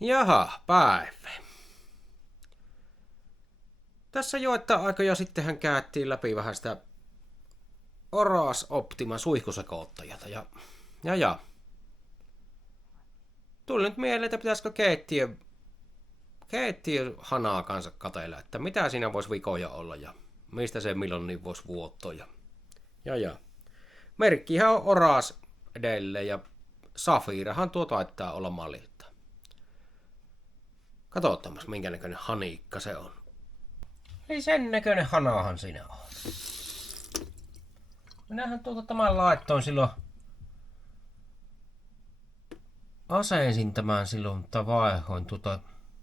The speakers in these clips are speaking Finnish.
Jaha, päivä. Tässä joitain aikoja sitten hän käytiin läpi vähän sitä Oras Optima suihkusekoottajata ja. Tuli nyt mieleen, että pitäisikö keittiö hanaa kanssa katella, että mitä siinä voisi vikoja olla ja mistä se milloin niin voisi vuottoa ja. Merkkihän on Oras edelleen ja Safirahan tuo taitaa olla malilta. Katsotaan, minkä näköinen haniikka se on. Ei sen näköinen hanahan siinä on. Minähän tämän laittoin silloin. Asensin tämän silloin, mutta vaihoin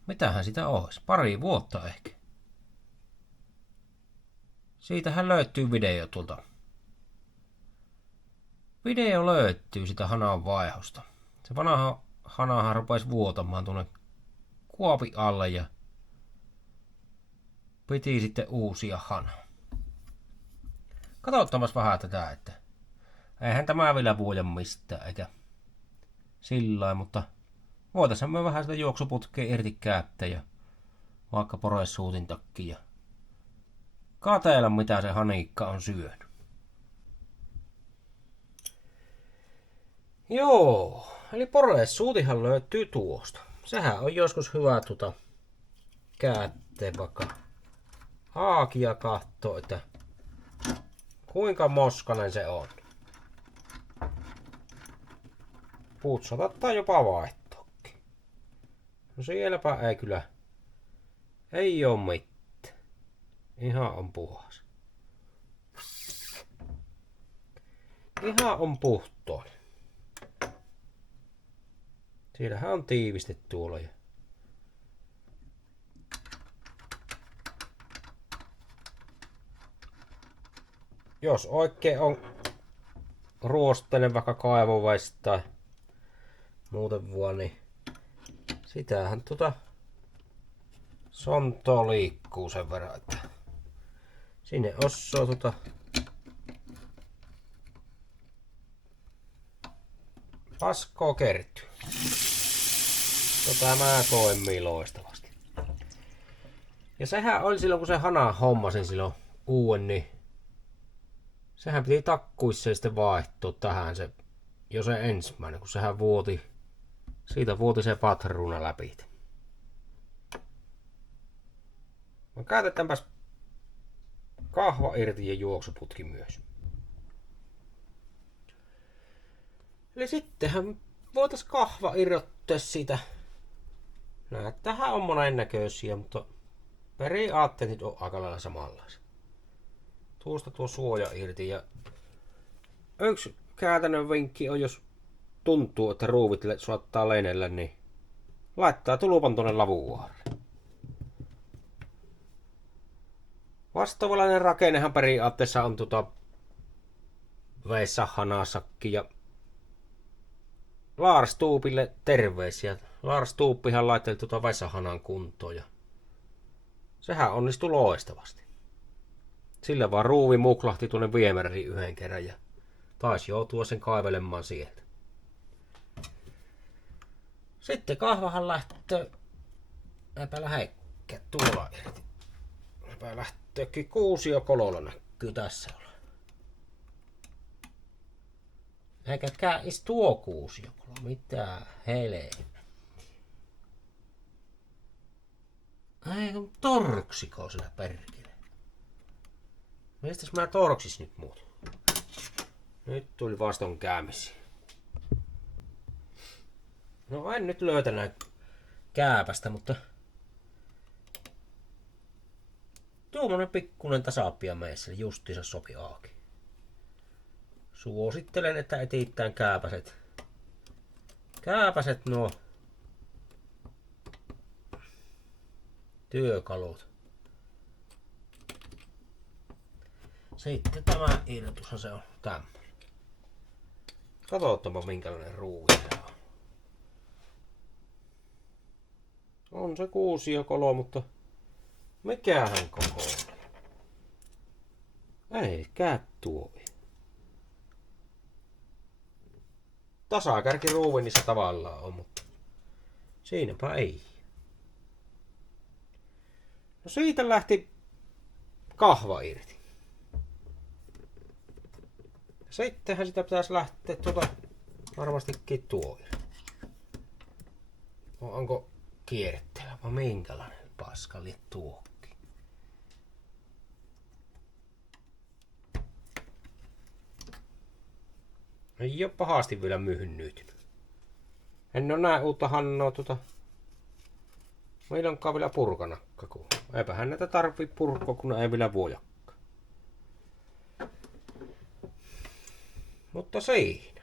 mitähän sitä olisi? Pari vuotta ehkä. Siitähän löytyy video tuolta. Video löytyy sitä hanan vaihosta. Se vanha hanahan rupesi vuotamaan tuonne kuopi alle ja piti sitten uusia hana. Katsotaan vähän tätä, että eihän tämä vielä vuoja mistään eikä sillä, mutta voitaisiin me vähän sitä juoksuputkea irti käyttää ja vaikka poresuutin takia kateella mitä se haniikka on syönyt. Joo, eli poresuutihan löytyy tuosta. Sehän on joskus hyvä käyttää vaikka haakia kattoo, että kuinka moskanen se on. Putsata tai jopa vaihtoakin. No sielläpä ei kyllä. Ei oo mitään. Ihan on puhas. Ihan on puhtoon. Siellähän on tiivistetty tuolla. Jos oikein on ruostelen vaikka kaivovaista tai muuten vaan, niin sitähän sontoa liikkuu sen verran, että sinne osaa paskoa kertyy. Tämä toimii loistavasti. Ja sehän oli silloin, kun se hana hommasin silloin uuden, niin sehän piti takkuissa sitten vaihtua tähän se, jo se ensimmäinen, kun sehän siitä vuoti se patruuna läpi. No käytetäänpäs kahva irti ja juoksuputki myös. Eli sittenhän voitais kahva irrottaa siitä. Näyttähän on monennäköisiä, mutta periaatteet on aika lailla samanlaisia. Tuosta tuo suoja irti ja yksi käytännön vinkki on, jos tuntuu, että ruuvit saattaa leinellä, niin laittaa tulupan tuonne lavuaareen. Vastaavallinen rakennehan periaatteessa on veissahanasakki ja Lars Tuupille terveisiä. Lars Tuuppihan laitteli veissahanan kuntoon ja sehän onnistui loistavasti. Sillä vaan ruuvi muklahti tuonne viemäriin yhden kerran ja taisi joutua sen kaivelemaan sieltä. Sitten kahvahan lähtee. Eipä lähekkää tuolla irti. Eipä lähteekin kuusiokololla näkyy tässä olla. Eikä käis tuo kuusiokolo. Mitä helvettiä. Ei kun torksiko sillä perkele. Mistäs mä torksis nyt muut? Nyt tuli vaston käämisiä. No en nyt löytä näitä kääpästä, mutta tuommoinen pikkuinen tasapia meissä justiinsa sopi auki. Suosittelen, että etittään kääpäset nuo työkalut. Sitten tämä irtushan se on tämmöinen. Katsotaanpa minkälainen ruuvi se on. On se kuusiokolo, mutta mikähän koko? Ei tuo. Tasakärki ruuvi niissä tavallaan on, mutta Siinäpä ei. No siitä lähti kahva irti. Sittenhän sitä pitäisi lähteä varmastikin tuo irti. Onko kierrettelä vai minkälainen paska lie tuokki? Ei oo pahasti vielä myhynnytynyt. En oo nää uutta hannoa milloinkaan vielä purkanakka, kun eipähän näitä tarvii purkoa, kun ei vielä vuojakka. Mutta siinä.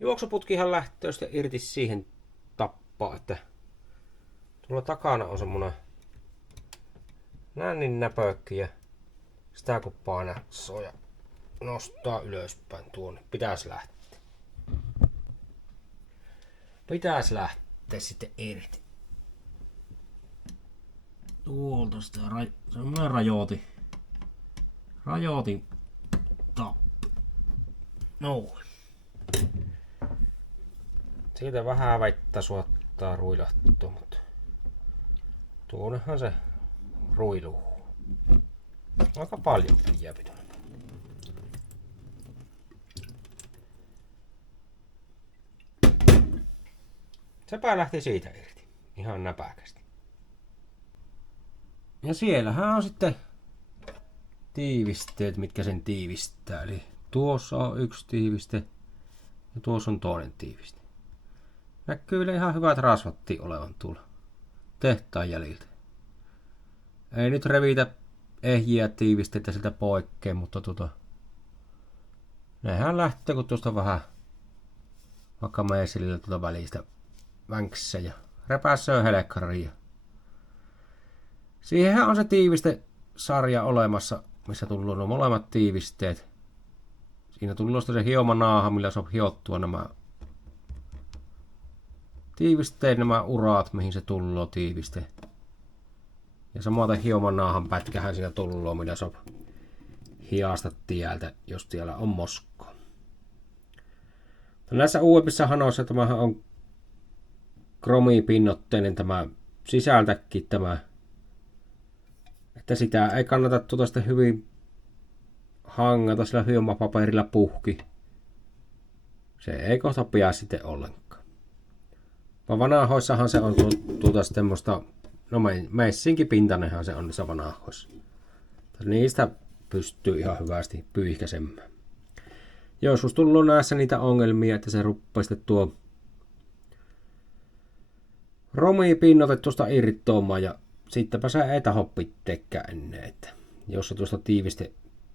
Juoksuputkihan lähtee sitten irti siihen tappaa, että tuolla takana on semmonen nännin näpökki ja sitä kun painatsoo ja nostaa ylöspäin tuonne, pitäisi lähteä. Pitäisi lähteä sitten irti. Tuolta sitä semmonen rajoitin tappi. Noin. Siitä vähän vettä suottaa ruilahtua, mutta tuonnehan se ruiluu. Aika paljon jää tuonne. Sepä lähti siitä irti. Ihan näpäkästi. Ja siellähän on sitten tiivisteet, mitkä sen tiivistää. Eli tuossa on yksi tiiviste ja tuossa on toinen tiiviste. Näkyy vielä ihan hyvät rasvatti olevan tuolla tehtaan jäljiltä. Ei nyt revitä ehjiä tiivisteitä siltä poikkeen, mutta nehän lähtee, kun tuosta vähän vaikka meiselillä tuota välistä vänksä ja repäsee helkkariin. Siihenhän on se tiiviste-sarja olemassa, missä tullut nuo molemmat tiivisteet. Siinä tullut se hiomanaaha, millä saa hiottua nämä tiivisteet, nämä uraat, mihin se tulloo tiiviste. Ja samoin hiomanaahan pätkähän siinä tulloo, millä saa hiasta tieltä, jos tiellä on moskoa. Näissä uudemmissa hanoissa tämähän on kromipinnotteinen tämä sisältäkin tämä. Että sitä ei kannata sitä hyvin hangata sillä hiomapaperilla puhki. Se ei kohta pidä sitten ollenkaan. Vaan vanhoissahan se on semmoista, no messinkin pintanenhan se on niissä vanhoissa. Niistä pystyy ihan hyvästi pyyhkäsemään. Joskus tullut näissä niitä ongelmia, että se ruppaa sitten tuo romipinnote tuosta irtoamaan ja sittenpä se ei taho pitteekään ennen, että jos se tuosta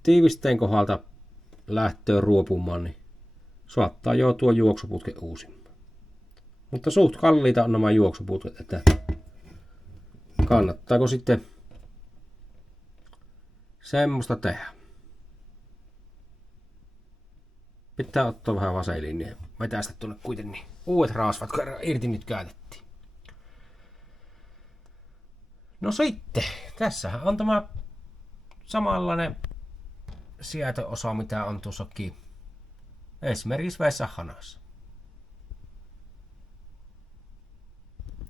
tiivisteen kohdalta lähtee ruopumaan, niin saattaa joutua juoksuputken uusimaan. Mutta suht kalliita on nämä juoksuputket, että kannattaako sitten semmoista tehdä. Pitää ottaa vähän vaseliinia ja vetää sitä tuonne kuitenkin niin uudet raasvat, kun irti nyt käytettiin. No sitten, tässähän on tämä samanlainen sietöosa, mitä on tuossakin esimerkiksi vessahanassa.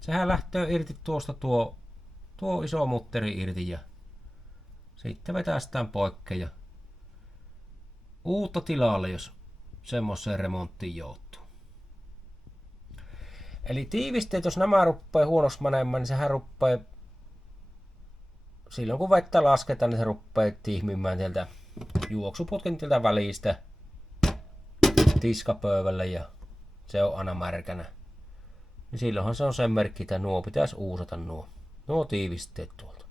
Sehän lähtee irti tuosta tuo iso mutteri irti ja sitten vetästään poikkeen ja uutta tilalle, jos semmoiseen remonttiin joutuu. Eli tiivisteet, jos nämä ruppee huonoksi menemään, niin sehän ruppee silloin kun vettä lasketaan, niin se ruppee tihmimään sieltä juoksuputken tieltä välistä tiskapöydälle ja se on aina märkänä. Niin silloinhan se on sen merkki, että nuo pitäisi uusata nuo tiivisteet tuolta.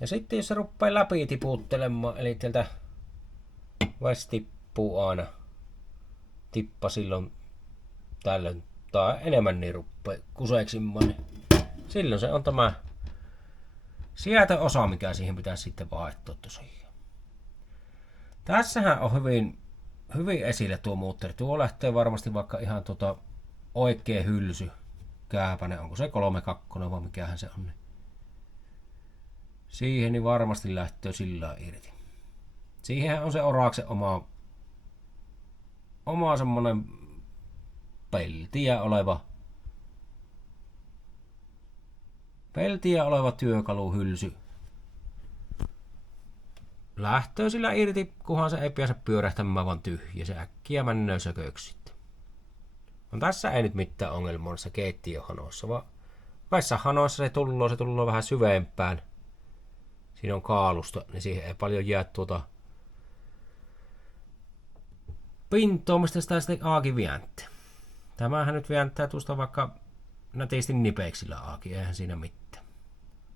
Ja sitten jos se ruppee läpi tiputtelemaan, eli sieltä vesi tippuu aina tippa silloin tällöin tai enemmän niin ruppee kuseksimaan, niin silloin se on tämä sietöosa, mikä siihen pitäisi sitten vaihtaa tosiaan. Tässähän on hyvin esille tuo muutteri. Tuo lähtee varmasti vaikka ihan oikea hylsy kääpänen. Onko se 3.2 vai mikähän se on. Siihen niin varmasti lähtee sillä irti. Siihen on se Oraksen oma oma semmonen peltiä oleva työkaluhylsy. Lähtöö sillä irti, kunhan se ei pääse pyörähtämään vaan tyhjä. Se äkkiä männöö sököksi. No tässä ei nyt mitään ongelmaa noissa keittiöhanoissa, vaan vessahanoissa se tulee vähän syvempään. Siinä on kaalusta, niin siihen ei paljon jää pintoa, mistä sitä sitten Aaki viänttää. Tämähän nyt viänttää tuosta vaikka nätisti nipeiksillä Aaki, eihän siinä mitään.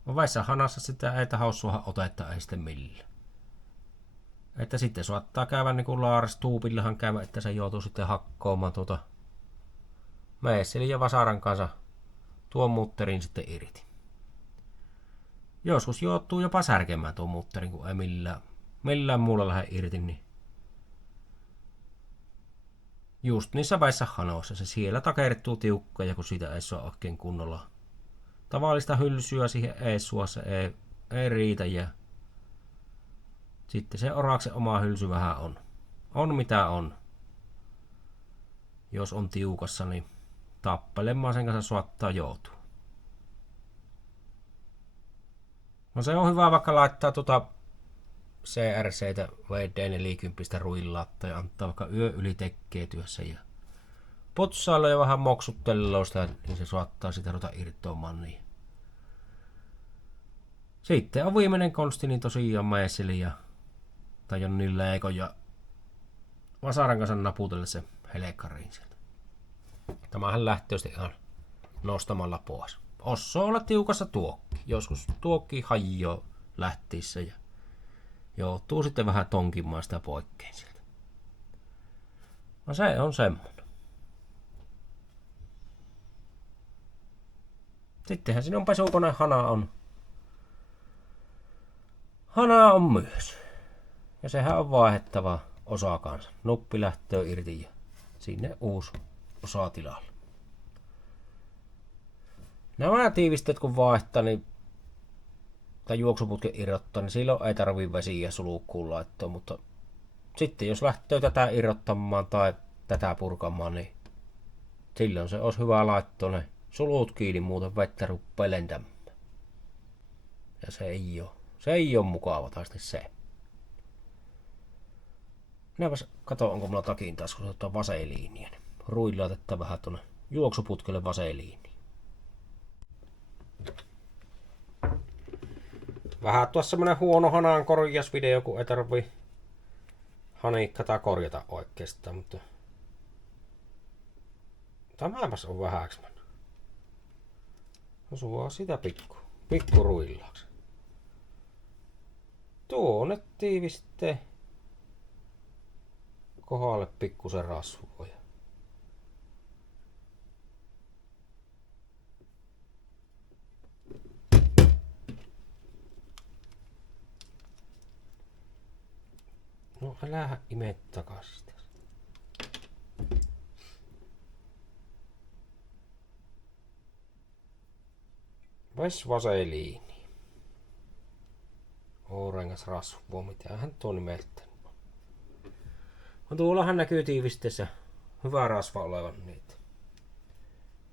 Vaan vessahanassa sitä ei haussuahan otetta ei sitten millään. Että sitten saattaa käydä niin kuin Laaras tuupillahan käydä, että se joutuu sitten hakkoomaan meesselin ja vasaran kanssa tuon mutterin sitten irti. Joskus joutuu jopa särkemään tuon mutterin, kun ei millään muulla lähde irti, niin just niissä vessahanoissa se siellä takertuu tiukka, ja kun siitä ei saa oikein kunnolla tavallista hylsyä siihen ei suossa, ei riitä, ja sitten se oraksen oma hylsy vähän on mitä on. Jos on tiukassa, niin tappelemaan sen kanssa saattaa joutua. No se on hyvä vaikka laittaa CRC:tä VD40 ruillaattaa ja antaa vaikka yö yli tekkeetyössä ja potsailla ja vähän moksuttelua sitä, niin se saattaa sitä ruveta irtoamaan. Niin. Sitten on viimeinen konsti, niin tosiaan meesseli tai Jonni Leikon ja vasaran kanssa naputelle se helekariin sieltä. Tämähän lähtee sitten ihan nostamalla pois. Osso olla tiukassa tuokki. Joskus tuokki hajoo lähtiissä ja joutuu sitten vähän tonkimaan sitä poikkeen sieltä. No se on semmoinen. Sittenhän siinä on pesukone hana on myös. Ja sehän on vaihdettava osa kanssa. Nuppi lähtee irti ja sinne uusi osa tilalle. Nämä tiivisteet kun vaihtaa, niin tai juoksuputken irrottaa, niin silloin ei tarvii vesiä sulukkuun laittaa, mutta sitten jos lähtee tätä irrottamaan tai tätä purkamaan, niin silloin se olisi hyvä laittaa ne sulut kiinni, muuten vettä ruppaa lentämään. Ja se ei ole mukava taasti se. Minäpäs kato, onko mulla takin taas, kun se ottaa vaseliinia. Ruin laitetaan vähän tuonne juoksuputkelle vaseliiniin. Vähän tuossa semmonen huono hanan korjausvideo, kun ei tarvii hanikkaa korjata oikeastaan, mutta tämäpäs on vähäksi mennyt. No sua sitä pikku ruillaksi. Tuonne tiiviste kohdalle pikkusen rasvoja. No älä ime takaisin. Vaseliini. Orengas rasvua, mitähän tuo nimeltä. No tuollahan näkyy tiivisteessä hyvä rasva olevan niitä.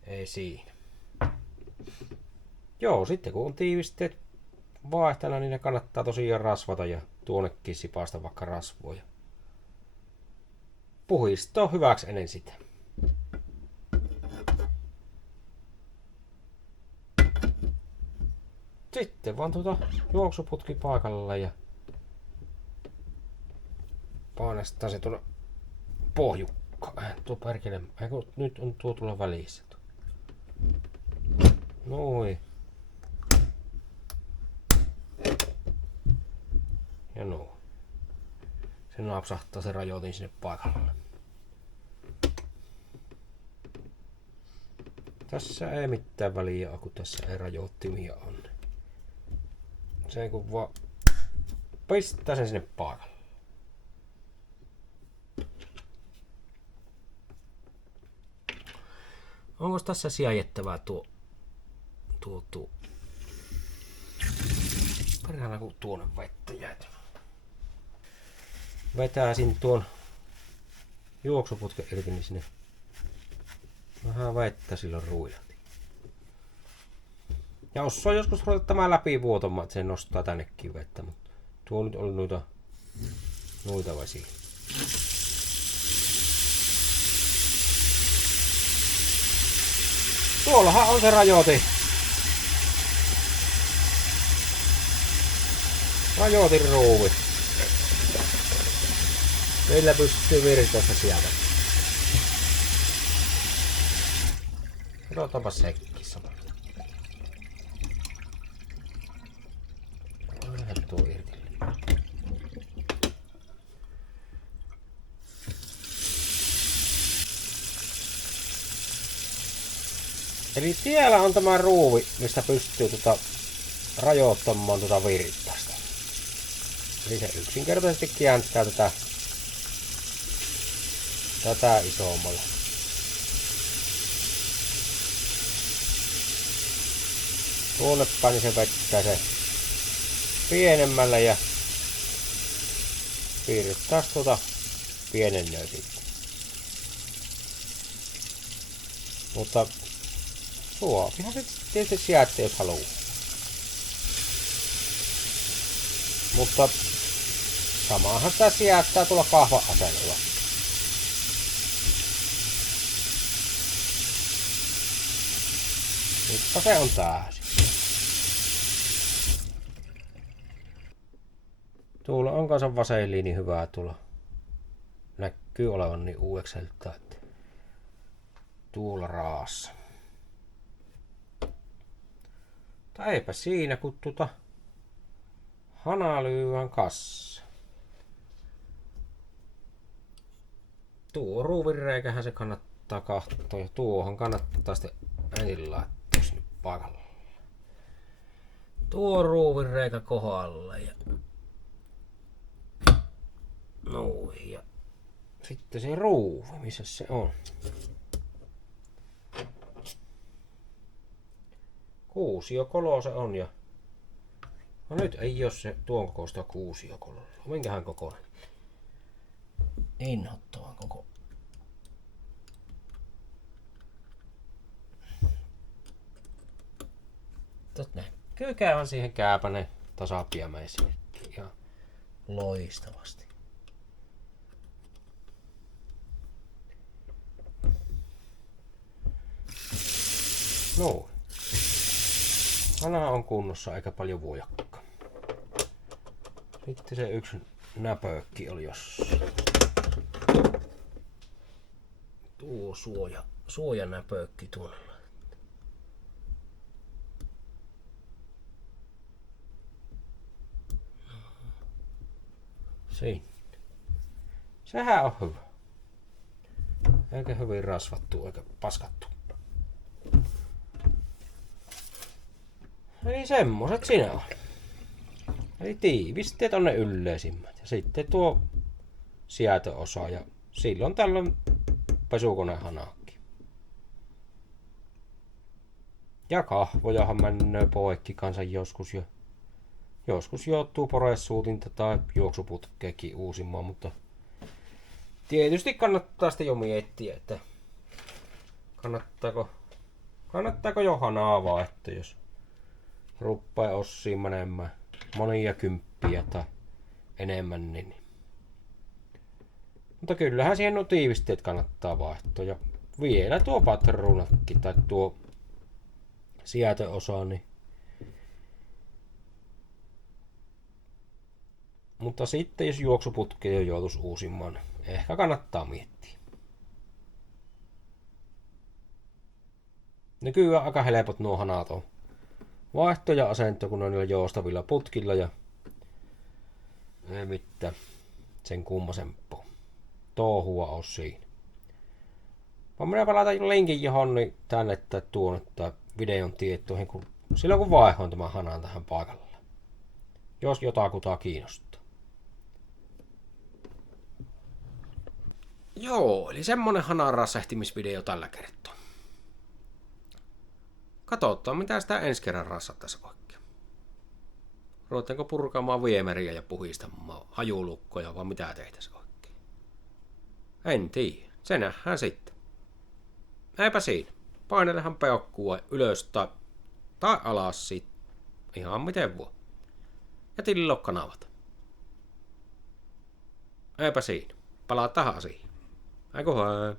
Ei siinä. Joo, sitten kun on tiivisteet vaihtana, niin ne kannattaa tosiaan rasvata ja tuonnekin sipaista vaikka rasvoja. Puhdistaa hyväksi ennen sitä. Sitten vaan juoksuputki paikalle ja painestaa se tuonne pohjukkaan. Tuo perkele, nyt on tuo tulla välissä. Noin. Ja noin. Se napsahtaa se rajoitin sinne paikalle. Tässä ei mitään väliä, kun tässä ei rajoittimia on. Se kun vaan pistää sen sinne paikalle. Onko tässä sijaittavaa tuo? Perhana kun tuonne vettä jääty. Vetäisin tuon juoksuputken irti, niin sinne vähän vettä silloin ruilati. Ja osaa joskus ruveta tämä läpi vuotamaan, että se nostaa tännekin vettä, mutta tuo nyt oli noita vesiä. Tuollahan on se rajoitin ruuvi. Meillä pystyy virtausta sieltä. Odotaanpa sekki samalla. Vähän tuo irti. Eli tiellä on tämä ruuvi, mistä pystyy rajoittamaan virtausta. Eli se yksinkertaisesti kääntää tätä isommalla. Tuonne päin niin se vettää se pienemmällä ja piirryttää pienennöi sitten. Mutta suopihan se tietysti sijaitsee, jos haluaa. Mutta samahan sitä sijaittaa tuolla kahva-asennolla. Mutta se on täysin. Tuolla on kanssa vaseliini hyvää tulla. Näkyy olevan niin uudekselta, että tuolla raassa. Tai eipä siinä, kun hanaa lyydään kassa. Tuo ruuvinreikähän se kannattaa katsoa ja tuohon kannattaa sitten ensin laittaa sinne paikalle. Tuo ruuvinreikä kohdalle ja noin ja sitten se ruuvi, missä se on. Kuusiokolo se on ja no nyt ei oo se tuon kokoista kuusiokolo. Minkähän kokoinen? Inhottavan koko. Tot näkyy käyvän siihen kääpänen tasapiämäisiin ihan loistavasti. No. Hana on kunnossa eikä paljon vuojakka. Sitten se yksi näpökki oli jossain. Tuo suojanäpökki tuolla. Siinä. Sehän on hyvä. Eikä hyvin rasvattu eikä paskattu. Eli semmoset siinä on. Eli tiivisteet on ne yleisimmät. Ja sitten tuo säätöosa ja silloin tällöin pesukonehanakki. Ja kahvojahan menee poikki kanssa joskus ja joskus joutuu poresuutinta tai juoksuputkeekin uusimaan, mutta tietysti kannattaa sitten jo miettiä, että kannattaako jo hanaa vaihtaa, jos ruppaa ossiin menemään monia kymppiä tai enemmän, niin. Mutta kyllähän siihen on tiivisteet kannattaa vaihtaa. Ja vielä tuo patruunakki tai tuo säätöosa, niin. Mutta sitten jos juoksuputki jo joutuisi uusimaan, ehkä kannattaa miettiä. Nykyään aika helpot nuo hanat on. Vaihto ja asento, kun on niillä joustavilla putkilla ja ei mitään sen kummasempaa touhua on siinä. Vaan minä laitan linkin johon niin tänne tai tuonne tai videon tietoihin, silloin kun vaihoin tämän hanan tähän paikalle. Jos jotakuta kiinnostaa. Joo, eli semmonen hanan rassehtimisvideo tällä kertaa. Katsotaan, mitä sitä ensi kerran rassattaisiin oikein. Ruvetaanko purkaamaan viemäriä ja puhistamaan hajulukkoja, vai mitä tehtäisiin oikein? En tiedä, se nähdään sitten. Eipä siinä. Painelehan peukkua ylös tai alas siitä. Ihan miten voi. Ja tillo kanavat. Eipä siinä. Palataan siihen. Eiku hei.